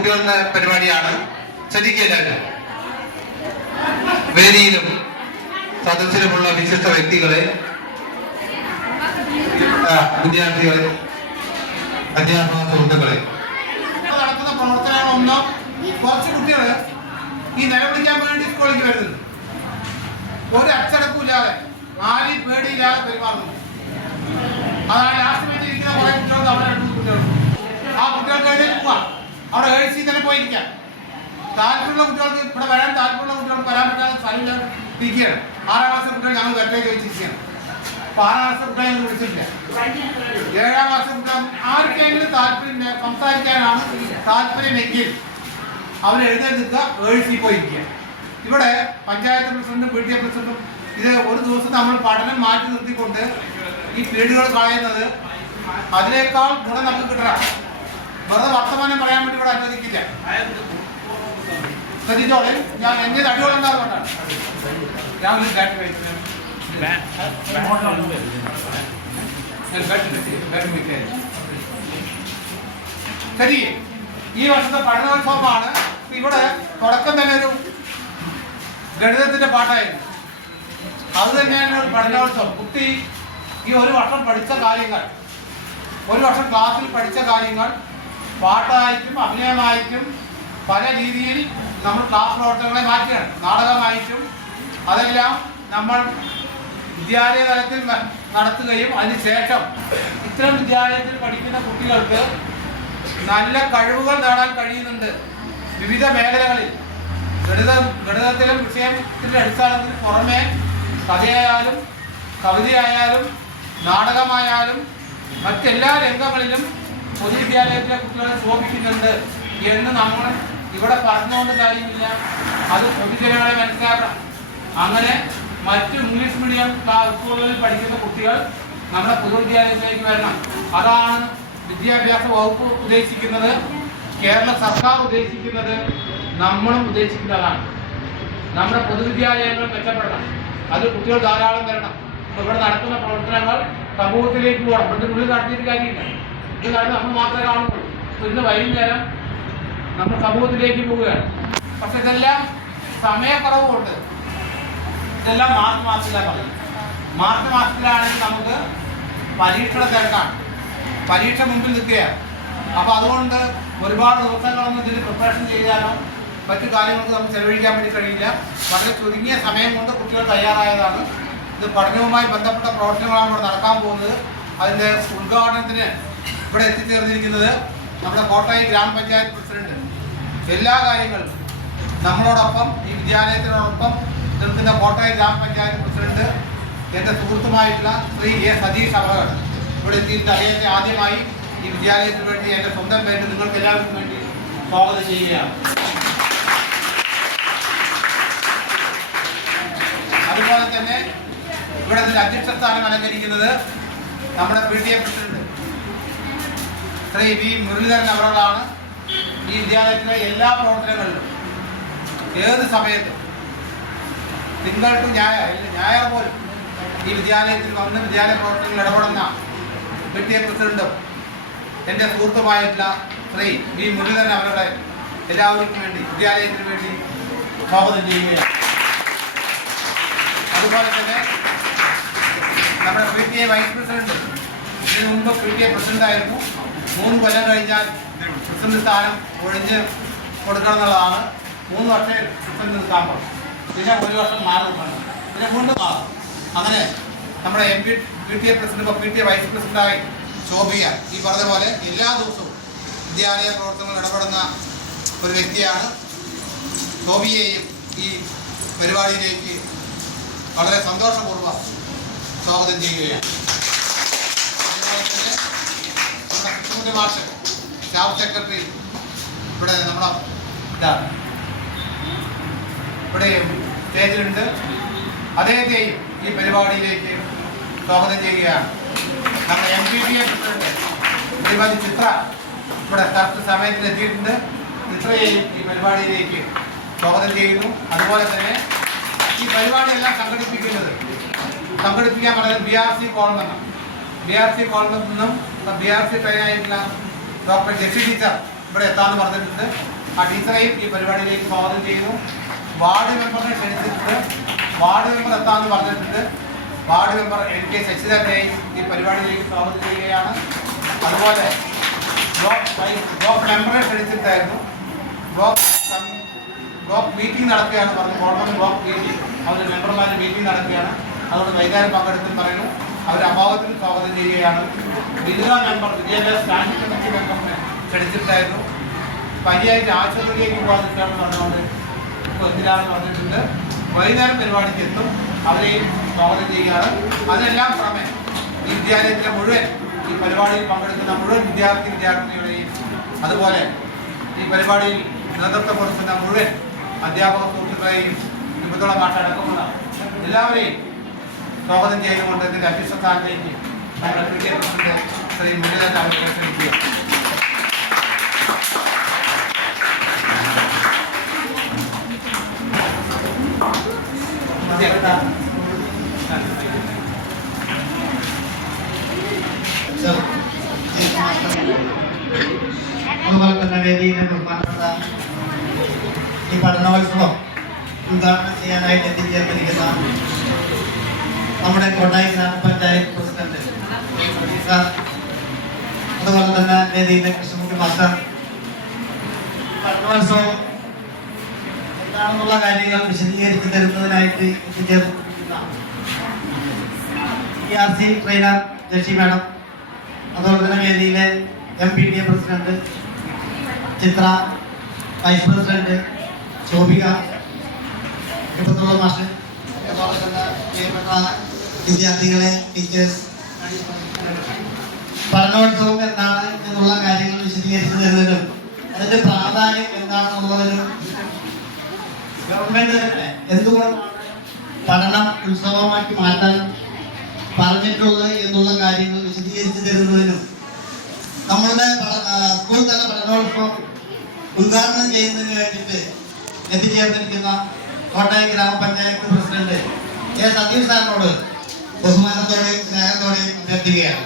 കുട്ടികളുടെ പരിപാടിയാണ്. ശ്രദ്ധിക്കുകയെല്ലാവരും. വേദിയിലും സദസ്സിലുമുള്ള വിശിഷ്ട വ്യക്തികളെ, വിദ്യാർത്ഥികളെ, അധ്യാപക സുഹൃത്തുക്കളെ, നടക്കുന്ന പ്രവർത്തനങ്ങളൊന്നോ കുറച്ച് കുട്ടികൾ ഈ നിലവിളിക്കാൻ വേണ്ടി സ്കൂളിലേക്ക് വരുന്നുണ്ട്. ഒരു അച്ചടക്കമില്ലാതെ ആരെയും പേടിയില്ലാതെ പെരുമാറുന്നു. അതാണ് ലാസ്റ്റ് വേണ്ടി ഇരിക്കുന്ന കുറെ കുട്ടികൾ അവിടെ 2 കുട്ടികൾ. ആ കുട്ടികൾക്ക് എഴുതി പോവാം, അവിടെ ഏഴ്സി തന്നെ പോയിരിക്കാം. താല്പര്യമുള്ള കുട്ടികൾക്ക് ഇവിടെ വരാൻ താല്പര്യമുള്ള കുട്ടികൾക്ക് വരാൻ പറ്റാത്ത സ്ഥലമില്ല ഇരിക്കുകയാണ്. 6ാം ക്ലാസ് കുട്ടികൾ ഞങ്ങൾ വെട്ടേക്ക് വെച്ചിരിക്കുകയാണ്. അപ്പൊ 6ാം ക്ലാസ് കുട്ടികളെ ഞങ്ങൾ വിളിച്ചിട്ടില്ല. 7ാം ക്ലാസ് കുട്ടികൾ ആർക്കെങ്കിലും താല്പര്യം സംസാരിക്കാനാണ് താല്പര്യമെങ്കിൽ അവർ എഴുതി നിൽക്കുക, ഏഴ്സി പോയിരിക്കുക. ഇവിടെ പഞ്ചായത്ത് പ്രസിഡന്റും PTA പ്രസിഡന്റും ഇത് ഒരു ദിവസം നമ്മൾ പഠനം മാറ്റി നിർത്തിക്കൊണ്ട് ഈ പീരീഡുകൾ കളയുന്നത് അതിനേക്കാൾ ഗുണം നമുക്ക് കിട്ടണം. വെറുതെ വർത്തമാനം പറയാൻ വേണ്ടി ഇവിടെ അനുവദിക്കില്ല. ശ്രദ്ധിച്ചോളെ, ഞാൻ എന്റെ അടിയോളം എന്താകൊണ്ടാണ് ശരി. ഈ വർഷത്തെ പഠനോത്സവമാണ്. ഇവിടെ തുടക്കം തന്നെ ഒരു ഗണിതത്തിന്റെ പാട്ടായിരുന്നു. അത് തന്നെയാണ് ഒരു പഠനോത്സവം. കുട്ടി ഈ ഒരു വർഷം പഠിച്ച കാര്യങ്ങൾ, ഒരു വർഷം ക്ലാസ്സിൽ പഠിച്ച കാര്യങ്ങൾ പാട്ടായിട്ടും അഭിനയമായിട്ടും പല രീതിയിൽ നമ്മൾ ക്ലാസ് പ്രവർത്തനങ്ങളെ മാറ്റുകയാണ്. നാടകമായിട്ടും അതെല്ലാം നമ്മൾ വിദ്യാലയ തലത്തിൽ നടത്തുകയും അതിനുശേഷം ഇത്തരം വിദ്യാലയത്തിൽ പഠിക്കുന്ന കുട്ടികൾക്ക് നല്ല കഴിവുകൾ നേടാൻ കഴിയുന്നുണ്ട്. വിവിധ മേഖലകളിൽ ഗണിതത്തിലും വിഷയത്തിന്റെ അടിസ്ഥാനത്തിന് പുറമെ കഥയായാലും കവിതയായാലും നാടകമായാലും മറ്റെല്ലാ രംഗങ്ങളിലും പൊതുവിദ്യാലയത്തിലെ കുട്ടികളെ ശോഭിക്കുന്നുണ്ട് എന്ന് നമ്മൾ ഇവിടെ പറഞ്ഞുകൊണ്ട് കാര്യമില്ല. അത് പൊതുജനങ്ങളെ മനസ്സിലാക്കണം. അങ്ങനെ മറ്റു ഇംഗ്ലീഷ് മീഡിയം സ്കൂളുകളിൽ പഠിക്കുന്ന കുട്ടികൾ നമ്മുടെ പൊതുവിദ്യാലയത്തിലേക്ക് വരണം. അതാണ് വിദ്യാഭ്യാസ വകുപ്പ് ഉദ്ദേശിക്കുന്നത്, കേരള സർക്കാർ ഉദ്ദേശിക്കുന്നത്, നമ്മളും ഉദ്ദേശിക്കുന്നതാണ്. നമ്മുടെ പൊതുവിദ്യാലയങ്ങൾ മെച്ചപ്പെടണം. അത് കുട്ടികൾ ധാരാളം വരണം. ഇവിടെ നടക്കുന്ന പ്രവർത്തനങ്ങൾ സമൂഹത്തിലേക്ക് പോകണം. ഇവിടെ ഉള്ളിൽ നടത്തിയിട്ട് കാര്യമില്ല. ഇത് കാരണം നമ്മൾ മാത്രമേ കാണുന്നുള്ളൂ. ഇന്ന് വൈകുന്നേരം നമ്മൾ സമൂഹത്തിലേക്ക് പോവുകയാണ്. പക്ഷെ ഇതെല്ലാം സമയക്കുറവുണ്ട്. ഇതെല്ലാം മാർച്ച് മാസത്തിലാണ് പറയുന്നത്. മാർച്ച് മാസത്തിലാണെങ്കിൽ നമുക്ക് പരീക്ഷണ തിരക്കാണ്. പരീക്ഷ മുമ്പിൽ നിൽക്കുകയാണ്. അപ്പോൾ അതുകൊണ്ട് ഒരുപാട് ദിവസങ്ങളൊന്നും ഇതിന് പ്രിപ്പറേഷൻ ചെയ്യാനോ മറ്റു കാര്യങ്ങൾക്ക് നമുക്ക് ചെലവഴിക്കാൻ വേണ്ടി കഴിയില്ല. വളരെ ചുരുങ്ങിയ സമയം കൊണ്ട് കുട്ടികൾ തയ്യാറായതാണ്. ഇത് പഠനവുമായി ബന്ധപ്പെട്ട പ്രവർത്തനങ്ങളാണ് ഇവിടെ നടക്കാൻ പോകുന്നത്. അതിൻ്റെ ഉദ്ഘാടനത്തിന് ഇവിടെ എത്തിച്ചേർന്നിരിക്കുന്നത് നമ്മുടെ കോട്ടയം ഗ്രാമപഞ്ചായത്ത് പ്രസിഡന്റ്. എല്ലാ കാര്യങ്ങളും നമ്മളോടൊപ്പം ഈ വിദ്യാലയത്തിനോടൊപ്പം നിൽക്കുന്ന കോട്ടയം ഗ്രാമപഞ്ചായത്ത് പ്രസിഡന്റ് എൻ്റെ സുഹൃത്തുമായിട്ടുള്ള ശ്രീ A. സതീഷ് അവർ ഇവിടെ എത്തിയിട്ട് അദ്ദേഹത്തെ ആദ്യമായി ഈ വിദ്യാലയത്തിന് വേണ്ടി എൻ്റെ സ്വന്തം പേരിൽ നിങ്ങൾക്ക് എല്ലാവർക്കും വേണ്ടി സ്വാഗതം ചെയ്യുകയാണ്. അതുപോലെ തന്നെ ഇവിടെ ഇതിൻ്റെ അധ്യക്ഷ സ്ഥാനം അലങ്കരിക്കുന്നത് നമ്മുടെ PTA president Shri V. Muraleedharan അവர்களാണ്. ഈ വിദ്യാലയത്തിലെ എല്ലാ പ്രവർത്തനങ്ങളിലും ഏത് സമയത്തും തിങ്കൾ ടു ഞായർ പോലും ഈ വിദ്യാലയത്തിൽ വന്ന് വിദ്യാലയ പ്രവർത്തനങ്ങളിൽ ഇടപെടുന്ന PTA പ്രസിഡന്റും എൻ്റെ സുഹൃത്തുമായിട്ടുള്ള ശ്രീ V. മുരളീധരൻ അവരുടെ എല്ലാവർക്കും വേണ്ടി വിദ്യാലയത്തിന് വേണ്ടി സ്വാഗതം ചെയ്യുകയാണ്. അതുപോലെ തന്നെ നമ്മുടെ PTA വൈസ് പ്രസിഡന്റ് ഇതിനു മുമ്പ് PTA പ്രസിഡന്റായിരുന്നു. 3 കൊല്ലം കഴിഞ്ഞാൽ പ്രസിഡന്റ് സ്ഥാനം ഒഴിഞ്ഞ് കൊടുക്കണം എന്നുള്ളതാണ്. 3 വർഷം പ്രസിഡന്റ് നിൽക്കാൻ പോകും. പിന്നെ 1 വർഷം മാറും, പിന്നെ വീണ്ടും മാറും. അങ്ങനെ നമ്മുടെ PTA പ്രസിഡന്റ് ഇപ്പോൾ PTA വൈസ് പ്രസിഡന്റായി ശോഭിക ഈ പറഞ്ഞ പോലെ എല്ലാ ദിവസവും വിദ്യാലയ പ്രവർത്തനങ്ങൾ ഇടപെടുന്ന ഒരു വ്യക്തിയാണ്. ശോഭിയെയും ഈ പരിപാടിയിലേക്ക് വളരെ സന്തോഷപൂർവ്വം സ്വാഗതം ചെയ്യുകയാണ്. അതുപോലെ തന്നെ നമ്മുടെ കൃഷ്ണകുട്ടി മാഷ് സ്റ്റാഫ് സെക്രട്ടറി ഇവിടെ നമ്മുടെ ഇവിടെ സ്റ്റേജിലുണ്ട്. അദ്ദേഹത്തെയും ഈ പരിപാടിയിലേക്ക് സ്വാഗതം ചെയ്യുകയാണ്. നമ്മുടെ MPTA പ്രസിഡന്റ് ശ്രീമതി ചിത്ര ഇവിടെ കറക്റ്റ് സമയത്തിന് എത്തിയിട്ടുണ്ട്. ചിത്രയെയും ഈ പരിപാടിയിലേക്ക് സ്വാഗതം ചെയ്യുന്നു. അതുപോലെ തന്നെ ഈ പരിപാടിയെല്ലാം സംഘടിപ്പിക്കാൻ പറയുന്നത് BRC കോളേജിൽ നിന്നും BRC ട്രെയിനായിട്ടുള്ള ഡോക്ടർ ജെസ്സി ടീച്ചർ ഇവിടെ എത്താമെന്ന് പറഞ്ഞിട്ടുണ്ട്. ആ ടീച്ചറെയും ഈ പരിപാടിയിലേക്ക് സ്വാഗതം ചെയ്യുന്നു. വാർഡ് മെമ്പറിനെ ക്ഷണിച്ചിട്ടുണ്ട്. വാർഡ് മെമ്പർ എത്താമെന്ന് പറഞ്ഞിട്ടുണ്ട്. വാർഡ് മെമ്പർ LK ശശിധരനെയും ഈ പരിപാടിയിലേക്ക് സ്വാഗതം ചെയ്യുകയാണ്. അതുപോലെ ബ്ലോക്ക് മെമ്പറെ ക്ഷണിച്ചിട്ടായിരുന്നു. ബ്ലോക്ക് മീറ്റിംഗ് നടക്കുകയാണ് പറഞ്ഞു. ഗവൺമെൻറ് ബ്ലോക്ക് മീറ്റിംഗ് അവരുടെ മെമ്പർമാരുടെ മീറ്റിംഗ് നടക്കുകയാണ്. അതുകൊണ്ട് വൈകുന്നേരം പങ്കെടുത്ത് പറയുന്നു. അവരുടെ അഭാവത്തിൽ സ്വാഗതം ചെയ്യുകയാണ്. വിദ്യാ മെമ്പർ വിദ്യാഭ്യാസ സ്റ്റാൻഡിംഗ് കമ്മിറ്റി മെമ്പറിനെ ക്ഷണിച്ചിട്ടായിരുന്നു. പനിയായിട്ട് ആശുപത്രിയിലേക്ക് പോകാതിരിക്കുകയാണെന്ന് പറഞ്ഞുകൊണ്ട് ഇപ്പോൾ എന്തിനാണെന്ന് പറഞ്ഞിട്ടുണ്ട്. വൈകുന്നേരം പരിപാടിക്ക് എത്തും. അവരെയും സ്വാഗതം ചെയ്യുകയാണ്. അതിനെല്ലാം പുറമെ ഈ വിദ്യാലയത്തിലെ മുഴുവൻ ഈ പരിപാടിയിൽ പങ്കെടുക്കുന്ന മുഴുവൻ വിദ്യാർത്ഥിനികളെയും അതുപോലെ ഈ പരിപാടിയിൽ നേതൃത്വം കൊടുക്കുന്ന മുഴുവൻ അധ്യാപക സുഹൃത്തുക്കളെയും നിമിത്തോളം മാറ്റടക്കമുള്ള എല്ലാവരെയും സ്വാഗതം ചെയ്തുകൊണ്ട് ഇതിൻ്റെ അധ്യക്ഷ സ്ഥാനത്തേക്ക് നമ്മുടെ ക്രിക്കറ്റ് പ്രസിഡന്റ് ശ്രീ മുരളീധരൻ അവരെ ക്ഷണിക്കുക. അതുപോലെ തന്നെ വേദിയിലെ ബഹുമാനപ്പെട്ട ഈ പഠനോത്സവം ഉദ്ഘാടനം ചെയ്യാനായിട്ട് എത്തിച്ചേർന്നിരിക്കുന്ന നമ്മുടെ കോട്ടായി ഗ്രാമപഞ്ചായത്ത് പ്രസിഡന്റ് സാർ, അതുപോലെ തന്നെ വേദിയിലെ കൃഷ്ണൻകുട്ടി മാസ്റ്റർ, പഠനോത്സവം എന്താണെന്നുള്ള കാര്യങ്ങൾ വിശദീകരിച്ച് തരുന്നതിനായിട്ട് എത്തിച്ചേർന്നിരിക്കുന്ന PRC ട്രെയിനർ ജഷി മാഡം, അതുപോലെ തന്നെ വേദിയിലെ MPTA പ്രസിഡന്റ് ചിത്ര, വൈസ് പ്രസിഡന്റ് ശോഭിക, ഇപ്പത്തുള്ള മാസ്റ്റർ, അതുപോലെ തന്നെ പ്രിയപ്പെട്ട വിദ്യാർത്ഥികളെ, ടീച്ചേഴ്സ്, പഠനോത്സവം എന്താണ് എന്നുള്ള കാര്യങ്ങൾ വിശദീകരിച്ചു തരുന്നതിനും അതിന്റെ പ്രാധാന്യം എന്താണെന്നുള്ളതിനും ഗവൺമെന്റ് തന്നെ എന്തുകൊണ്ടാണ് പഠനം ഉത്സവമാക്കി മാറ്റാൻ പറഞ്ഞിട്ടുള്ളത് എന്നുള്ള കാര്യങ്ങൾ വിശദീകരിച്ചു തരുന്നതിനും നമ്മളുടെ സ്കൂൾ തല പഠനോത്സവം ഉദ്ഘാടനം ചെയ്യുന്നതിന് വേണ്ടിയിട്ട് എത്തിച്ചേർന്നിരിക്കുന്ന കോട്ടയം ഗ്രാമപഞ്ചായത്ത് പ്രസിഡന്റ് സതീഷ് സാറിനോട് ബഹുമാനത്തോടെയും സ്നേഹത്തോടെയും അഭ്യർത്ഥിക്കുകയാണ്.